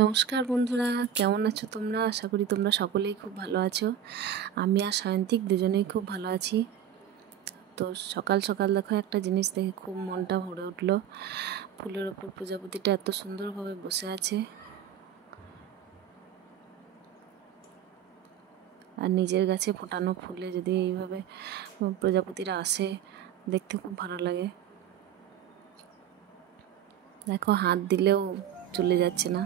নমস্কার বন্ধুরা, কেমন আছো তোমরা? আশা করি তোমরা সকলেই খুব ভালো আছো। আমি আর সায়ন্তিক দুজনেই খুব ভালো আছি। তো সকাল সকাল দেখো একটা জিনিস দেখে খুব মনটা ভরে উঠলো। ফুলের ওপর প্রজাপতিটা এত সুন্দরভাবে বসে আছে, আর নিজের গাছে ফোটানো ফুলে যদি এইভাবে প্রজাপতিরা আসে, দেখতে খুব ভালো লাগে। দেখো হাত দিলেও চলে যাচ্ছে না।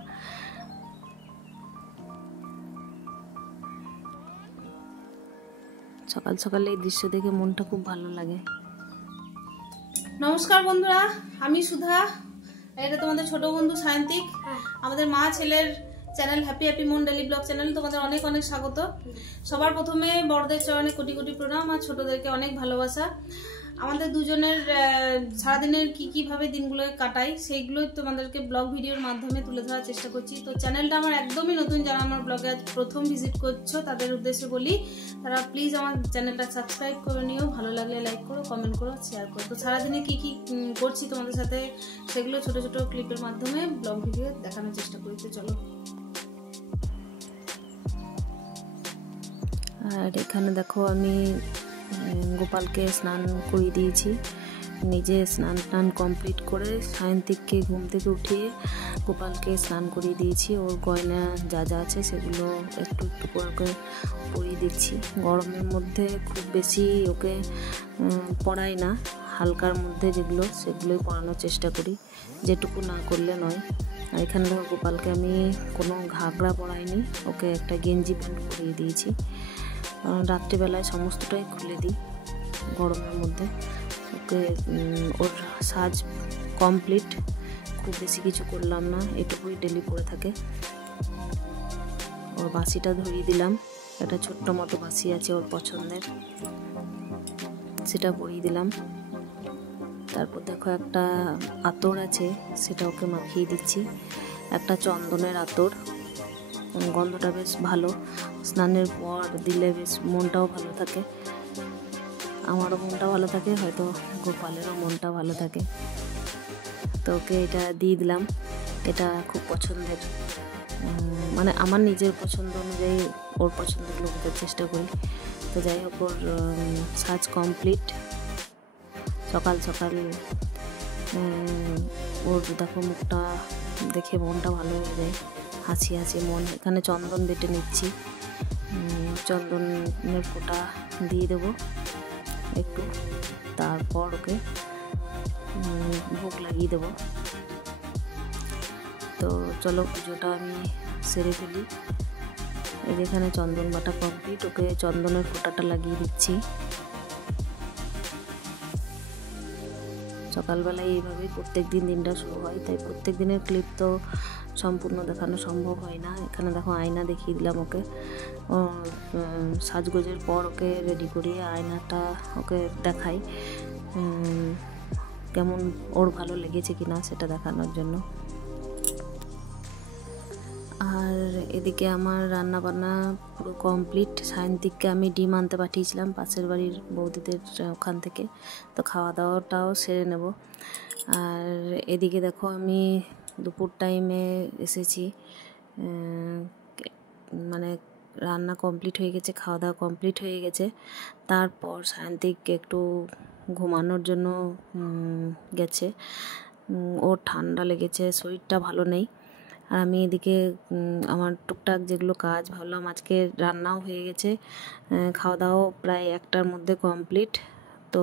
সকাল সকালে এই দৃশ্য দেখে মনটা খুব ভালো লাগে। নমস্কার বন্ধুরা, আমি সুধা, এটা তোমাদের ছোট বন্ধু সায়ন্তিক। আমাদের মা ছেলের চ্যানেল হ্যাপি হ্যাপি মন ডেলি ব্লগ চ্যানেল তোমাদের অনেক অনেক স্বাগত। সবার প্রথমে বড়দের চরণে কোটি কোটি প্রণাম আর ছোটদেরকে অনেক ভালোবাসা। আমাদের দুজনের সারাদিনের কিভাবে দিনগুলো কাটাই সেইগুলোই তোমাদেরকে ব্লগ ভিডিওর মাধ্যমে তুলে ধরার চেষ্টা করছি। তো চ্যানেলটা আমার একদমই নতুন, যারা আমার ব্লগে আজ প্রথম ভিজিট করছো তাদের উদ্দেশ্যে বলি, তারা প্লিজ আমার চ্যানেলটা সাবস্ক্রাইব করে নিও। ভালো লাগলে লাইক করো, কমেন্ট করো, শেয়ার করো। তো সারাদিনে কি করছি তোমাদের সাথে সেগুলো ছোট ছোট ক্লিপের মাধ্যমে ব্লগ ভিডিও দেখানোর চেষ্টা করি। তো চলো। আর এখানে দেখো আমি গোপালকে স্নান করিয়ে দিয়েছি। নিজে স্নান কমপ্লিট করে সায়ন্তিককে ঘুম থেকে উঠিয়ে গোপালকে স্নান করিয়ে দিয়েছি। ওর গয়না যা যা আছে সেগুলো একটু একটু করে পরিয়ে দিচ্ছি। গরমের মধ্যে খুব বেশি ওকে পরাই না, হালকার মধ্যে যেগুলো সেগুলোই পরানোর চেষ্টা করি, যেটুকু না করলে নয়। আর এখানে দেখো গোপালকে আমি কোনো ঘাগরা পরাইনি, ওকে একটা গেঞ্জি প্যান্ট পরিয়ে দিয়েছি। রাত্রিবেলায় সমস্তটাই খুলে দিই গরমের মধ্যে। ওকে ওর সাজ কমপ্লিট, খুব বেশি কিছু করলাম না, এটুকুই ডেলি পরে থাকে। ওর বাঁশিটা ধরিয়ে দিলাম, একটা ছোট্ট মতো বাঁশি আছে ওর পছন্দের, সেটা পরিয়ে দিলাম। তারপর দেখো একটা আতর আছে, সেটা ওকে মাখিয়ে দিচ্ছি, একটা চন্দনের আতর। গন্ধটা বেশ ভালো, স্নানের পর দিলে বেশ মনটাও ভালো থাকে। আমারও মনটা ভালো থাকে, হয়তো গোপালেরও মনটা ভালো থাকে। তো ওকে এটা দিয়ে দিলাম, এটা খুব পছন্দের, মানে আমার নিজের পছন্দ অনুযায়ী ওর পছন্দগুলো বোঝার চেষ্টা করি। তো যাই হোক, ওর সাজ কমপ্লিট। সকাল সকাল ওর দেখো মুখটা দেখে মনটা ভালো হয়ে যায়, হাসি হাসি মন। এখানে চন্দন বেটে নিচ্ছি, চন্দনের ফোঁটা দিয়ে দেবো একটু, তারপর ওকে ভোগ লাগিয়ে দেবো। তো চলো পুজোটা আমি সেরে ফেলি। এই যেখানে চন্দন বাটা কমপ্লিট, ওকে চন্দনের ফোঁটাটা লাগিয়ে দিচ্ছি। সকালবেলায় এইভাবেই প্রত্যেক দিন দিনটা শুরু হয়, তাই প্রত্যেক দিনের ক্লিপ তো সম্পূর্ণ দেখানো সম্ভব হয় না। এখানে দেখো আয়না দেখিয়ে দিলাম ওকে, সাজগোজের পর ওকে রেডি করিয়ে আয়নাটা ওকে দেখাই, কেমন ওর ভালো লেগেছে কিনা সেটা দেখানোর জন্য। আর এদিকে আমার রান্না বান্না পুরো কমপ্লিট। সায়ন্তিককে আমি ডিম আনতে পাঠিয়েছিলাম পাশের বাড়ির বৌদিদের ওখান থেকে, তো খাওয়া দাওয়াটাও সেরে নেব। আর এদিকে দেখো আমি দুপুর টাইমে এসেছি, মানে রান্না কমপ্লিট হয়ে গেছে, খাওয়া দাওয়া কমপ্লিট হয়ে গেছে। তারপর সায়ন্তিককে একটু ঘুমানোর জন্য গেছে, ওর ঠান্ডা লেগেছে, শরীরটা ভালো নেই। আর আমি এদিকে আমার টুকটাক যেগুলো কাজ, ভাবলাম আজকে রান্নাও হয়ে গেছে, খাওয়া দাওয়াও প্রায় 1টার মধ্যে কমপ্লিট। তো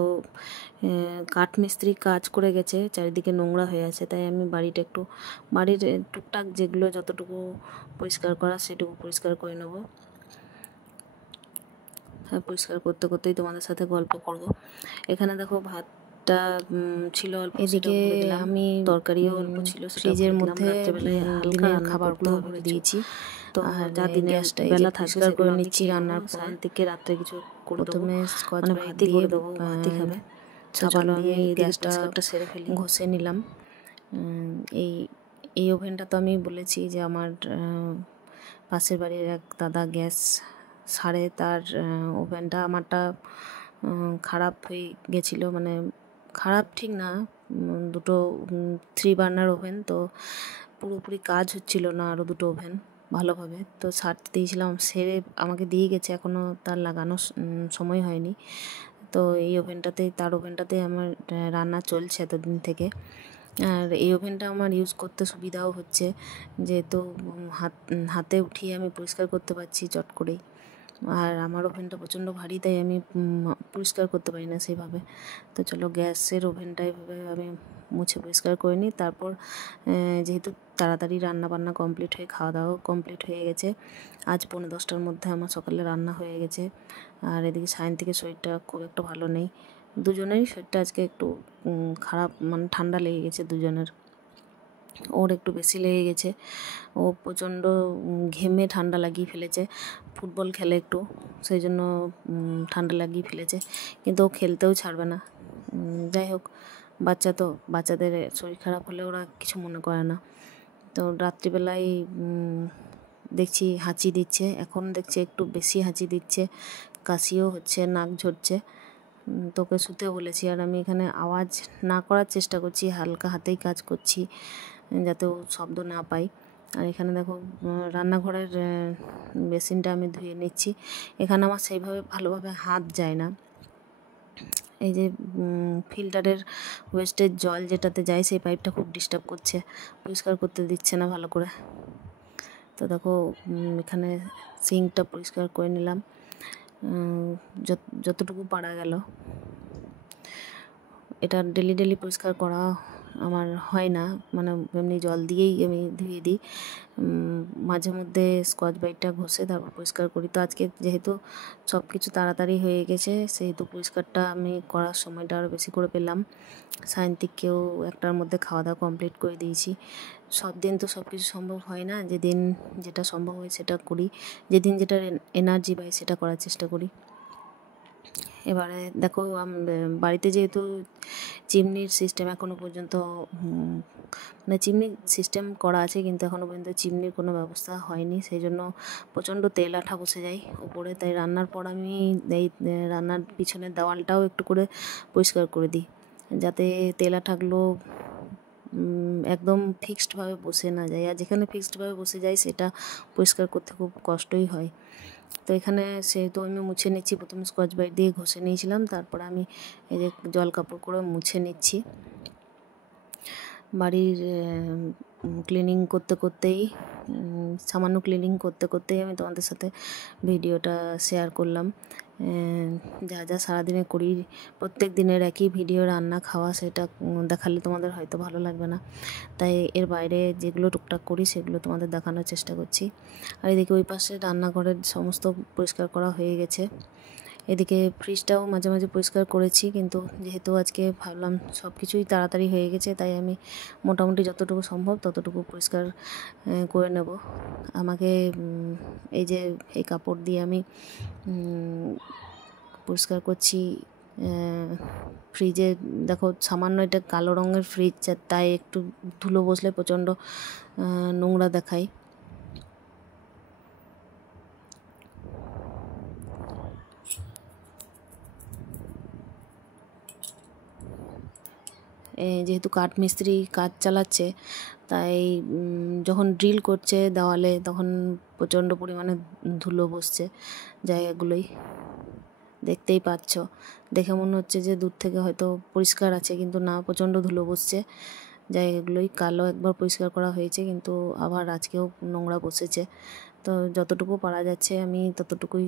কাঠমিস্ত্রি কাজ করে গেছে, চারিদিকে নোংরা হয়ে আছে, তাই আমি বাড়ির টুকটাক যেগুলো যতটুকু পরিষ্কার করা সেটুকু পরিষ্কার করে নেব। হ্যাঁ, পরিষ্কার করতে করতেই তোমাদের সাথে গল্প করব। এখানে দেখো ভাতটা ছিল অল্প, এদিকে আমি তরকারিও অল্প ছিল, ফ্রিজের মধ্যে হালকা খাবারগুলো ভরে দিয়েছি। তো যা দিনের বেলা থাকবে করে নিচ্ছি রান্নার পর থেকে রাত্রে কিছু প্রথমে স্কচ ব্রাইট দিয়ে দেবো, ভাতই খাবে। চলো আমি গ্যাসটা সেরে ফেলি, ঘষে নিলাম। এই ওভেনটা তো আমি বলেছি যে আমার পাশের বাড়ির এক দাদা গ্যাস সারে, তার ওভেনটা আমারটা খারাপ হয়ে গেছিলো, মানে খারাপ ঠিক না, দুটো 3 বার্নার ওভেন, তো পুরোপুরি কাজ হচ্ছিল না আরও দুটো ওভেন ভালোভাবে, তো সারতে দিয়েছিলাম, সেরে আমাকে দিয়ে গেছে, এখনও তার লাগানোর সময় হয়নি। তো এই তার ওভেনটাতে আমার রান্না চলছে এতদিন থেকে। আর এই ওভেনটা আমার ইউজ করতে সুবিধাও হচ্ছে, যেহেতু হাতে উঠিয়ে আমি পরিষ্কার করতে পারছি চট করেই। আর আমার ওভেনটা প্রচণ্ড ভারী, তাই আমি পরিষ্কার করতে পারি না সেভাবে। তো চলো গ্যাসের ওভেনটা এভাবে আমি মুছে পরিষ্কার করে নিই। তারপর যেহেতু তাড়াতাড়ি রান্না বান্না কমপ্লিট হয়ে খাওয়া দাওয়া কমপ্লিট হয়ে গেছে, আজ 9:45টার মধ্যে আমার সকালে রান্না হয়ে গেছে। আর এদিকে সায়ন্তিকের শরীরটা খুব একটা ভালো নেই, দুজনেরই শরীরটা আজকে একটু খারাপ, মানে ঠান্ডা লেগে গেছে দুজনের। ওর একটু বেশি লেগে গেছে, ও প্রচণ্ড ঘেমে ঠান্ডা লাগিয়ে ফেলেছে, ফুটবল খেলে একটু, সেই জন্য ঠান্ডা লাগিয়ে ফেলেছে, কিন্তু ও খেলতেও ছাড়বে না। যাই হোক, বাচ্চা তো, বাচ্চাদের শরীর খারাপ হলে ওরা কিছু মনে করে না। তো রাত্রিবেলায় দেখছি হাঁচি দিচ্ছে, এখন দেখছি একটু বেশি হাঁচি দিচ্ছে, কাশিও হচ্ছে, নাক ঝরছে। তোকে শুতে বলেছি, আর আমি এখানে আওয়াজ না করার চেষ্টা করছি, হালকা হাতেই কাজ করছি যাতে ও শব্দ না পাই। আর এখানে দেখো রান্নাঘরের বেসিনটা আমি ধুয়ে নিচ্ছি। এখানে আমার সেইভাবে ভালোভাবে হাত যায় না, এই যে ফিল্টারের ওয়েস্টের জল যেটাতে যায় সেই পাইপটা খুব ডিস্টার্ব করছে, পরিষ্কার করতে দিচ্ছে না ভালো করে। তো দেখো এখানে সিঙ্কটা পরিষ্কার করে নিলাম যতটুকু পারা গেল। এটা ডেলি পরিষ্কার করা আমার হয় না, মানে এমনি জল দিয়েই আমি ধুয়ে দিই, মাঝে মধ্যে স্কচ ব্রাইটটা ঘষে তারপর পরিষ্কার করি। তো আজকে যেহেতু সব কিছু তাড়াতাড়ি হয়ে গেছে, সেহেতু পরিষ্কারটা আমি করার সময়টা আরও বেশি করে পেলাম। সায়ন্তিককেও 1টার মধ্যে খাওয়া দাওয়া কমপ্লিট করে দিয়েছি। সব দিন তো সব কিছু সম্ভব হয় না, যেদিন যেটা সম্ভব হয় সেটা করি, যেদিন যেটা এনার্জি পাই সেটা করার চেষ্টা করি। এবারে দেখো বাড়িতে যেহেতু চিমনির সিস্টেম এখনও পর্যন্ত, মানে চিমনি সিস্টেম করা আছে কিন্তু এখনও পর্যন্ত চিমনির কোনো ব্যবস্থা হয়নি, সেই জন্য প্রচণ্ড তেল আঠা বসে যায় উপরে। তাই রান্নার পর আমি এই রান্নার পিছনের দেওয়ালটাও একটু করে পরিষ্কার করে দিই, যাতে তেল আঠাগুলো একদম ফিক্সডভাবে বসে না যায়। আর যেখানে ফিক্সডভাবে বসে যায় সেটা পরিষ্কার করতে খুব কষ্টই হয়। তো এখানে সেহেতু আমি মুছে নিচ্ছি, প্রথমে স্কচ ব্রাইট দিয়ে ঘষে নিয়েছিলাম, তারপর আমি এই যে জল কাপড় করে মুছে নিচ্ছি। বাড়ির ক্লিনিং করতেই সামান্য ক্লিনিং করতেই আমি তোমাদের সাথে ভিডিওটা শেয়ার করলাম। যা যা সারাদিনে করি, প্রত্যেক দিনের একই ভিডিও, রান্না খাওয়া, সেটা দেখালে তোমাদের হয়তো ভালো লাগবে না, তাই এর বাইরে যেগুলো টুকটাক করি সেগুলো তোমাদের দেখানোর চেষ্টা করছি। আর এদিকে ওই পাশে রান্নাঘরের সমস্ত পরিষ্কার করা হয়ে গেছে। এদিকে ফ্রিজটাও মাঝে মাঝে পরিষ্কার করেছি, কিন্তু যেহেতু আজকে ভাবলাম সব কিছুই তাড়াতাড়ি হয়ে গেছে, তাই আমি মোটামুটি যতটুকু সম্ভব ততটুকু পরিষ্কার করে নেব। আমাকে এই যে এই কাপড় দিয়ে আমি পরিষ্কার করছি ফ্রিজে। দেখো সামান্য এটা কালো রঙের ফ্রিজ, তাই একটু ধুলো বসলে প্রচণ্ড নোংরা দেখায়। যেহেতু কাঠমিস্ত্রি কাজ চালাচ্ছে, তাই যখন ড্রিল করছে দেওয়ালে তখন প্রচণ্ড পরিমাণে ধুলো বসছে জায়গাগুলোই, দেখতেই পাচ্ছ। দেখে মনে হচ্ছে যে দূর থেকে হয়তো পরিষ্কার আছে, কিন্তু না, প্রচণ্ড ধুলো বসছে জায়গাগুলোই। কালো একবার পরিষ্কার করা হয়েছে, কিন্তু আবার আজকেও নোংরা বসেছে। তো যতটুকু পারা যাচ্ছে আমি ততটুকুই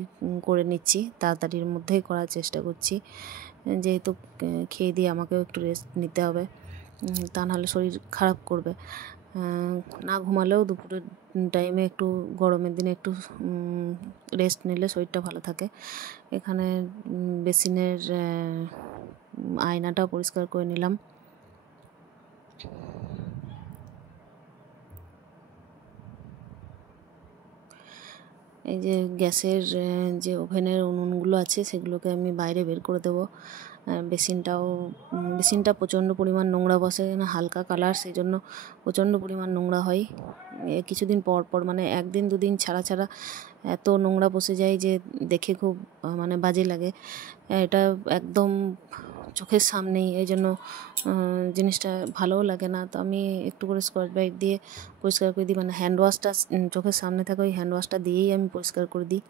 করে নিচ্ছি, তাড়াতাড়ির মধ্যেই করার চেষ্টা করছি, যেহেতু খেয়ে দিয়ে আমাকেও একটু রেস্ট নিতে হবে, তা নাহলে শরীর খারাপ করবে। না ঘুমালেও দুপুরের টাইমে একটু, গরমের দিনে একটু রেস্ট নিলে শরীরটা ভালো থাকে। এখানে বেসিনের আয়নাটা পরিষ্কার করে নিলাম। এই যে গ্যাসের যে ওভেনের উনুনগুলো আছে সেগুলোকে আমি বাইরে বের করে দেবো। বেসিনটা প্রচণ্ড পরিমাণ নোংরা বসে, হালকা কালার, সেই জন্য প্রচণ্ড পরিমাণ নোংরা হয়। কিছুদিন পর মানে 1-2 দিন ছাড়া এত নোংরা বসে যায় যে দেখে খুব মানে বাজে লাগে। এটা একদম চোখের সামনেই, এই জন্য জিনিসটা ভালোও লাগে না। তো আমি একটু করে স্কচ ব্রাইট দিয়ে পরিষ্কার করে দিই, মানে হ্যান্ড ওয়াশটা চোখের সামনে থাকে ওই হ্যান্ড ওয়াশটা দিয়েই আমি পরিষ্কার করে দিই।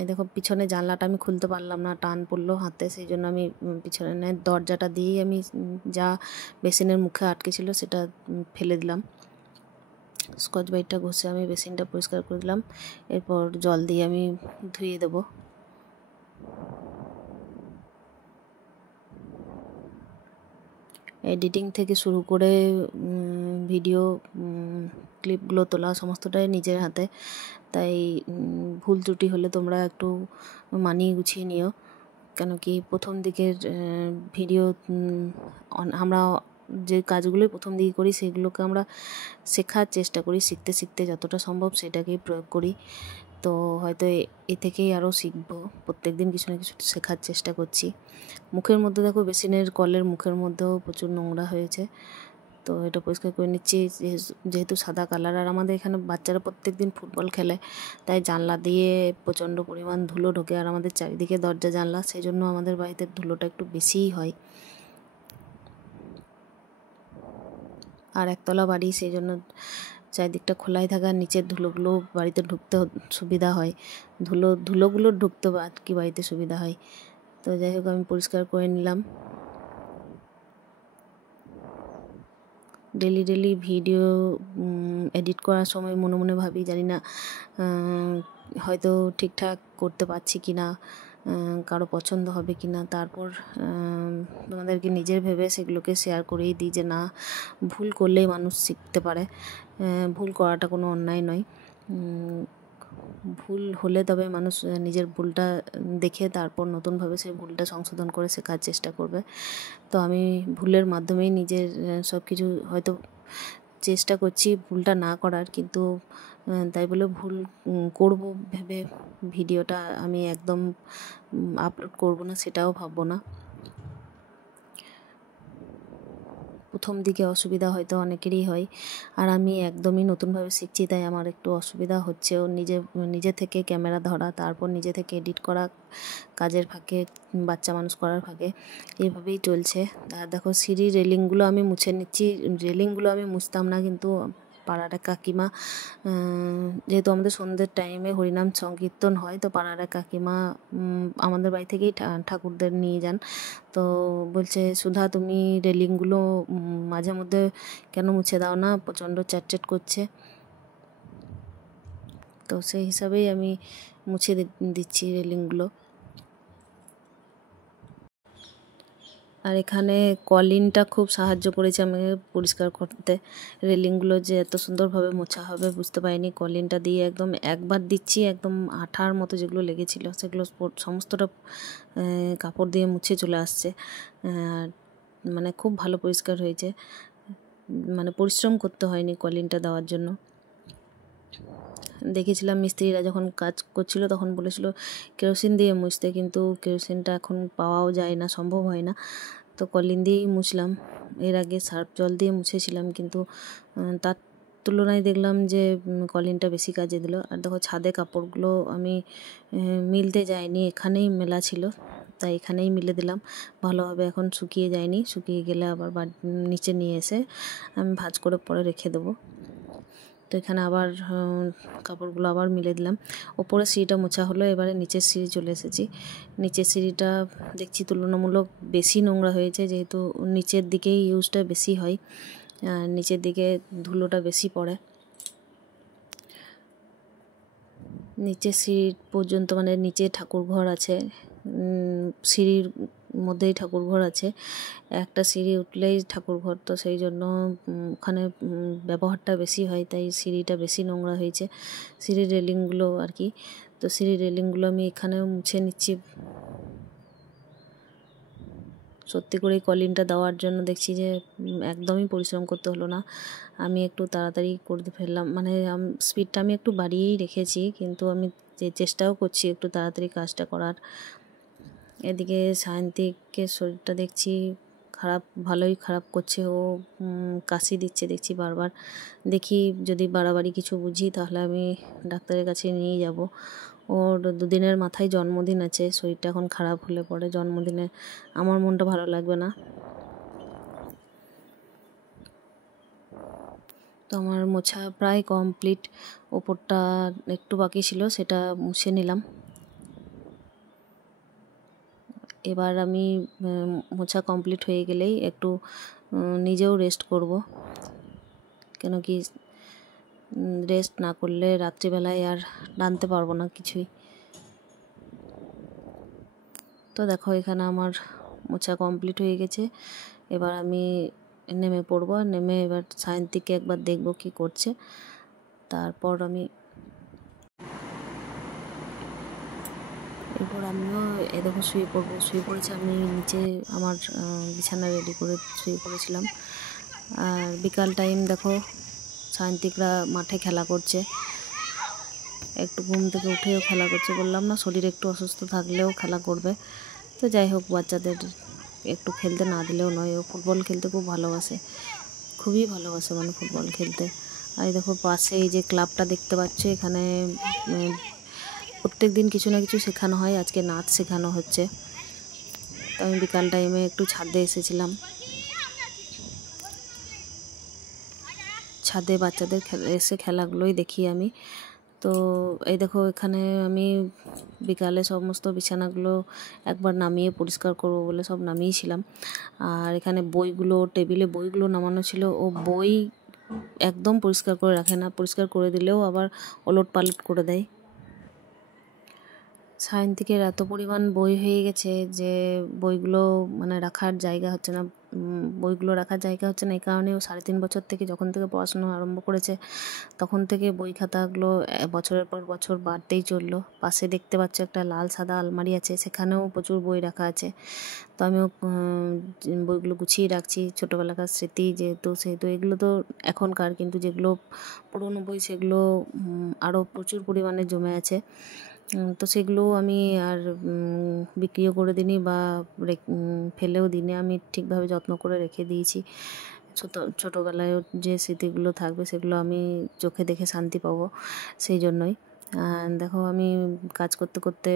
এই দেখো পিছনে জানলাটা আমি খুলতে পারলাম না, টান পড়লো হাতে, সেই জন্য আমি পিছনের দরজাটা দিয়েই আমি যা বেসিনের মুখে আটকে ছিল সেটা ফেলে দিলাম। স্কচ ব্রাইটটা ঘষে আমি বেসিনটা পরিষ্কার করে দিলাম। এরপর জল দিয়ে আমি ধুয়ে দেবো। এডিটিং থেকে শুরু করে ভিডিও ক্লিপগুলো তোলা সমস্তটাই নিজের হাতে, তাই ভুল ত্রুটি হলে তোমরা একটু মানিয়ে গুছিয়ে নিও। কেন কি প্রথম দিকের ভিডিও আমরা যে কাজগুলোই প্রথম দিকে করি সেগুলোকে আমরা শেখার চেষ্টা করি, শিখতে শিখতে যতটা সম্ভব সেটাকেই প্রয়োগ করি। তো হয়তো এ থেকেই আরও শিখবো, প্রত্যেক দিন কিছু না কিছু শেখার চেষ্টা করছি। মুখের মধ্যে দেখো বেসিনের কলের মুখের মধ্যেও প্রচুর নোংরা হয়েছে, তো এটা পরিষ্কার করে নিচ্ছি। যেহেতু সাদা কালার, আর আমাদের এখানে বাচ্চারা প্রত্যেক দিন ফুটবল খেলে, তাই জানলা দিয়ে প্রচণ্ড পরিমাণ ধুলো ঢোকে, আর আমাদের চারিদিকে দরজা জানলা, সেই জন্য আমাদের বাড়িতে ধুলোটা একটু বেশিই হয়। আর একতলা বাড়ি, সেই জন্য চারিদিকটা খোলাই থাকা, নিচের ধুলোগুলো বাড়িতে ঢুকতে সুবিধা হয়, ধুলোগুলো ঢুকতে আর কি বাড়িতে সুবিধা হয়। তো যাই হোক আমি পরিষ্কার করে নিলাম। ডেলি ভিডিও এডিট করার সময় মনে মনে ভাবি, জানি না হয়তো ঠিকঠাক করতে পারছি কি না, কারো পছন্দ হবে কি না। তারপর তোমাদেরকে নিজের ভেবে সেগুলোকে শেয়ার করেই দিই যে না, ভুল করলেই মানুষ শিখতে পারে, ভুল করাটা কোনো অন্যায় নয়। ভুল হলে তবে মানুষ নিজের ভুলটা দেখে তারপর নতুনভাবে সেই ভুলটা সংশোধন করে শেখার চেষ্টা করবে। তো আমি ভুলের মাধ্যমেই নিজের সব কিছু হয়তো চেষ্টা করছি ভুলটা না করার, কিন্তু তাই বলে ভুল করব ভেবে ভিডিওটা আমি একদম আপলোড করব না সেটাও ভাববো না। প্রথম দিকে অসুবিধা হয়তো অনেকেরই হয়, আর আমি একদমই নতুনভাবে শিখছি, তাই আমার একটু অসুবিধা হচ্ছেও। নিজে থেকে ক্যামেরা ধরা, তারপর নিজে থেকে এডিট করা, কাজের ফাঁকে বাচ্চা মানুষ করার ফাঁকে, এইভাবেই চলছে। আর দেখো সিঁড়ির রেলিংগুলো আমি মুছে নিচ্ছি। রেলিংগুলো আমি মুছতাম না, কিন্তু পাড়ার এক কাকিমা, যেহেতু আমাদের সন্ধ্যের টাইমে হরিনাম সংকীর্তন হয়, তো পাড়ার এক কাকিমা আমাদের বাড়ি থেকেই ঠাকুরদের নিয়ে যান। তো বলছে, সুধা তুমি রেলিংগুলো মাঝে মধ্যে কেন মুছে দাও না, প্রচণ্ড চ্যাটচ্যাট করছে। তো সেই হিসাবেই আমি মুছে দিচ্ছি রেলিংগুলো। আর এখানে কলিনটা খুব সাহায্য করেছে আমাকে পরিষ্কার করতে। রেলিংগুলো যে এত সুন্দরভাবে মোছা হবে বুঝতে পারিনি। কলিনটা দিয়ে একদম একবার দিচ্ছি, একদম আঠার মতো যেগুলো লেগেছিল সেগুলো সমস্তটা কাপড় দিয়ে মুছে চলে আসছে। মানে খুব ভালো পরিষ্কার হয়েছে, মানে পরিশ্রম করতে হয়নি কলিনটা দেওয়ার জন্য। দেখেছিলাম মিস্ত্রিরা যখন কাজ করছিল তখন বলেছিল কেরোসিন দিয়ে মুছতে, কিন্তু কেরোসিনটা এখন পাওয়াও যায় না, সম্ভব হয় না, তো কলিন দিয়েই মুছলাম। এর আগে সার্ফ জল দিয়ে মুছেছিলাম, কিন্তু তার তুলনায় দেখলাম যে কলিনটা বেশি কাজে দিল। আর দেখো ছাদে কাপড়গুলো আমি মিলতে যাইনি, এখানেই মেলা ছিল, তাই এখানেই মিলে দিলাম ভালোভাবে। এখন শুকিয়ে যায়নি, শুকিয়ে গেলে আবার নিচে নিয়ে এসে আমি ভাঁজ করে পরে রেখে দেবো। তো এখানে আবার কাপড়গুলো আবার মিলে দিলাম। ওপরে সিঁড়িটা মোছা হলো, এবারে নিচের সিঁড়ি চলে এসেছি। নিচের সিঁড়িটা দেখছি তুলনামূলক বেশি নোংরা হয়েছে, যেহেতু নিচের দিকেই ইউজটা বেশি হয়, নিচের দিকে ধুলোটা বেশি পড়ে। নিচের সিঁড়ি পর্যন্ত, মানে নিচে ঠাকুর ঘর আছে, সিঁড়ির মধ্যেই ঠাকুর ঘর আছে, একটা সিঁড়ি উঠলেই ঠাকুর ঘর, তো সেই জন্য ওখানে ব্যবহারটা বেশি হয়, তাই সিঁড়িটা বেশি নোংরা হয়েছে, সিঁড়ির রেলিংগুলো আর কি। তো সিঁড়ির রেলিংগুলো আমি এখানেও মুছে নিচ্ছি। সত্যি করেই কলিনটা দেওয়ার জন্য দেখছি যে একদমই পরিশ্রম করতে হলো না, আমি একটু তাড়াতাড়ি করতে ফেললাম, মানে স্পিডটা আমি একটু বাড়িয়েই রেখেছি, কিন্তু আমি চেষ্টাও করছি একটু তাড়াতাড়ি কাজটা করার। এদিকে সায়ন্তিকের শরীরটা দেখছি ভালোই খারাপ করছে, ও কাশি দিচ্ছে দেখছি বারবার। দেখি যদি বাড়াবাড়ি কিছু বুঝি তাহলে আমি ডাক্তারের কাছে নিয়ে যাব, ওর 2 দিনের মাথায় জন্মদিন আছে, শরীরটা এখন খারাপ হলে পরে জন্মদিনে আমার মনটা ভালো লাগবে না। তো আমার মোছা প্রায় কমপ্লিট, ওপরটা একটু বাকি ছিল, সেটা মুছে নিলাম। এবার আমি মোছা কমপ্লিট হয়ে গেলেই একটু নিজেও রেস্ট করব, কেন কি রেস্ট না করলে রাত্রিবেলায় আর রাঁধতে পারবো না কিছুই। তো দেখো এখানে আমার মোছা কমপ্লিট হয়ে গেছে। এবার আমি নেমে পড়বো, নেমে এবার সায়ন্তিককে একবার দেখবো কি করছে, তারপর এরপর আমিও দেখো শুয়ে পড়েছি। আমি নিচে আমার বিছানা রেডি করে শুয়ে পড়েছিলাম। আর বিকাল টাইম দেখো সায়ন্তিকরা মাঠে খেলা করছে, একটু ঘুম থেকে উঠেও খেলা করছে। বললাম না, শরীর একটু অসুস্থ থাকলেও খেলা করবে। তো যাই হোক, বাচ্চাদের একটু খেলতে না দিলেও নয়। ও ফুটবল খেলতে খুব ভালোবাসে, খুবই ভালোবাসে, মানে ফুটবল খেলতে। আর দেখো পাশে এই যে ক্লাবটা দেখতে পাচ্ছ, এখানে প্রত্যেক দিন কিছু না কিছু শেখানো হয়। আজকে নাচ শেখানো হচ্ছে। তো আমি বিকাল টাইমে একটু ছাদে এসেছিলাম, ছাদে বাচ্চাদের এসে খেলাগুলোই দেখি আমি। তো এই দেখো এখানে আমি বিকালে সমস্ত বিছানাগুলো একবার নামিয়ে পরিষ্কার করবো বলে সব নামিয়েছিলাম। আর এখানে বইগুলো, টেবিলে বইগুলো নামানো ছিল। ও বই একদম পরিষ্কার করে রাখে না, পরিষ্কার করে দিলেও আবার ওলট পালট করে দেয়। সায়ন্তিকের এত পরিমাণ বই হয়ে গেছে যে বইগুলো মানে রাখার জায়গা হচ্ছে না। এই কারণে ও 3.5 বছর থেকে, যখন থেকে পড়াশোনা আরম্ভ করেছে, তখন থেকে বই খাতাগুলো বছরের পর বছর বাড়তেই চললো। পাশে দেখতে পাচ্ছ একটা লাল সাদা আলমারি আছে, সেখানেও প্রচুর বই রাখা আছে। তো আমিও বইগুলো গুছিয়ে রাখছি, ছোটোবেলাকার স্মৃতি যেহেতু, এগুলো তো এখনকার, কিন্তু যেগুলো পুরনো বই সেগুলো আরও প্রচুর পরিমাণে জমে আছে। তো সেগুলো আমি আর বিক্রিও করে দিইনি বা ফেলেও দিইনি, আমি ঠিকভাবে যত্ন করে রেখে দিয়েছি। ছোটোবেলায় যে স্মৃতিগুলো থাকবে সেগুলো আমি চোখে দেখে শান্তি পাবো, সেই জন্যই। দেখো আমি কাজ করতে করতে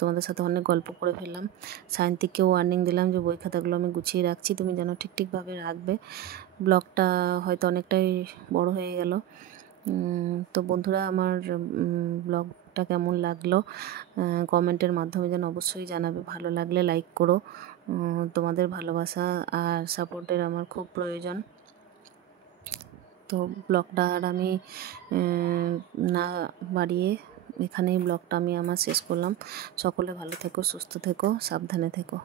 তোমাদের সাথে অনেক গল্প করে ফেললাম। সায়ন্তিককেও ওয়ার্নিং দিলাম যে বই খাতাগুলো আমি গুছিয়ে রাখছি, তুমি যেন ঠিকভাবে রাখবে। ব্লগটা হয়তো অনেকটাই বড় হয়ে গেল। তো বন্ধুরা, আমার ব্লগটা কেমন লাগলো কমেন্টের মাধ্যমে যেন অবশ্যই জানাবে। ভালো লাগলে লাইক করো। তোমাদের ভালোবাসা আর সাপোর্টের আমার খুব প্রয়োজন। তো ব্লগটা আর আমি না বাড়িয়ে এখানেই ব্লগটা আমি আমার শেষ করলাম। সকলে ভালো থেকো, সুস্থ থেকো, সাবধানে থেকো।